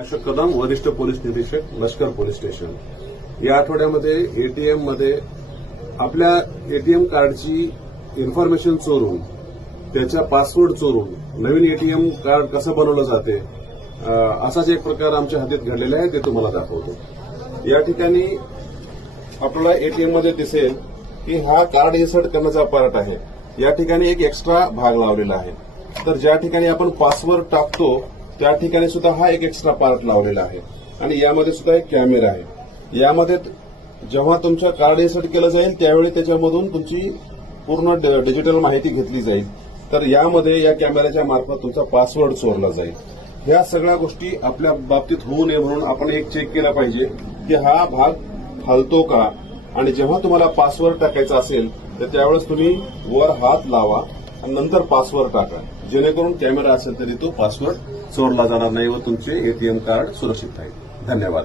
अशोक कदम, वरिष्ठ पोलीस निरीक्षक, लष्कर पोलीस स्टेशन. या आठवड्यामध्ये एटीएम मध्ये आपल्या एटीएम कार्डची इन्फॉर्मेशन चोरून, त्याचा पासवर्ड चोरून नवीन एटीएम कार्ड कसं बनवलं जाते असाच एक प्रकार आमच्या हातात घडलेला आहे, ते तुम्हाला दाखवतो. या ठिकाणी आपल्याला एटीएम मध्ये दिसेल की हा कार्ड इन्सर्ट करण्याचा पार्ट आहे. या ठिकाणी एक एक्स्ट्रा भाग लावलेला आहे. तर ज्या ठिकाणी आपण पासवर्ड टाकतो त्या ठिकाणी सुद्धा हा एक एक्स्ट्रा पार्ट लावलेला आहे आणि यामध्ये सुद्धा एक कॅमेरा आहे. यामध्ये जेव्हा तुमचं कार्ड इन्सर्ट केलं जाईल त्यावेळी त्याच्यामधून तुमची पूर्ण डिजिटल माहिती घेतली जाईल. तर यामध्ये या कॅमेऱ्याच्या मार्फत तुमचा पासवर्ड चोरला जाईल. ह्या सगळ्या गोष्टी आपल्या बाबतीत होऊ नये म्हणून आपण एक चेक केला पाहिजे की हा भाग हलतो का, आणि जेव्हा तुम्हाला पासवर्ड टाकायचा असेल तर त्यावेळेस तुम्ही वर हात लावा आणि नंतर पासवर्ड टाका, जेणेकरून कॅमेरा असेल तरी तो पासवर्ड चोरला जाणार नाही व तुमचे एटीएम कार्ड सुरक्षित राहील. धन्यवाद.